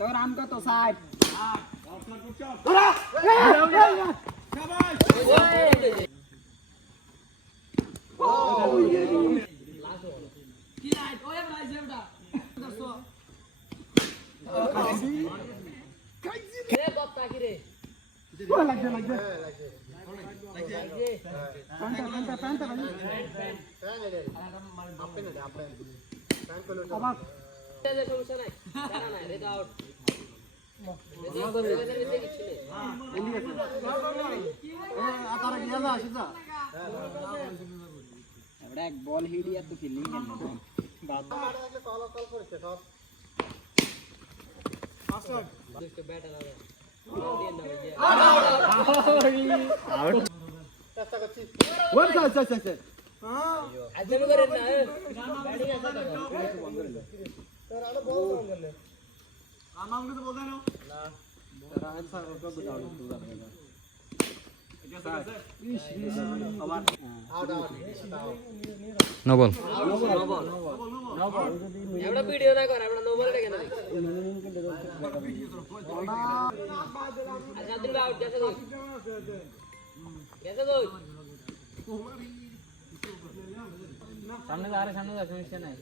তো রান কত 60 বল হিডিয়া তো ফিল্ডিং नो बॉल एवढा व्हिडिओ नाही करा एवढा नो बॉल आहे का नाही अच्छा तुम आउट कैसे दो सामने जा समस्या नाही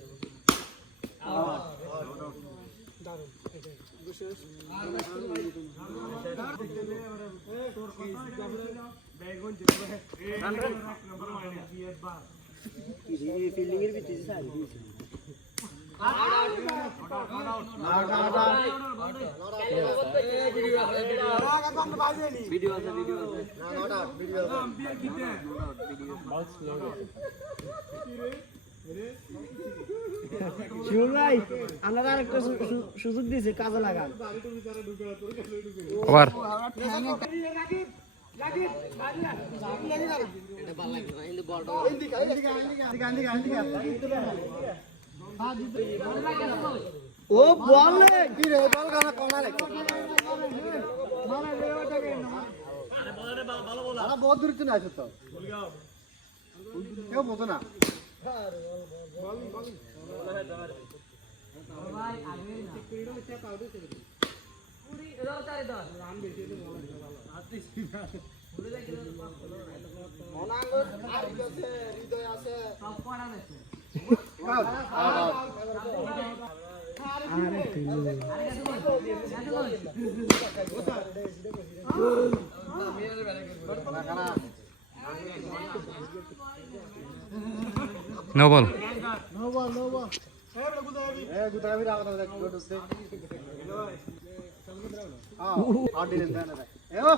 আমরা আরেকটা সুযোগ দিয়েছি কাজে লাগান ओवर ও বল কি রে বল গানা কোনা রে আরে বহুত দূর চলে আসো তো কেউ বোঝো না ভাই আগে না পিরিয়ড में क्या पाउडर से पूरी इधर तारे दर रान बेचे तो बोला आते पूरे দেখে মনাঙ্গ আর আছে হৃদয় আছে সব পড়া আছে আরে তুই नो बॉल गुदावी रावता से हां ऑर्डिनेंस है ना ए ओ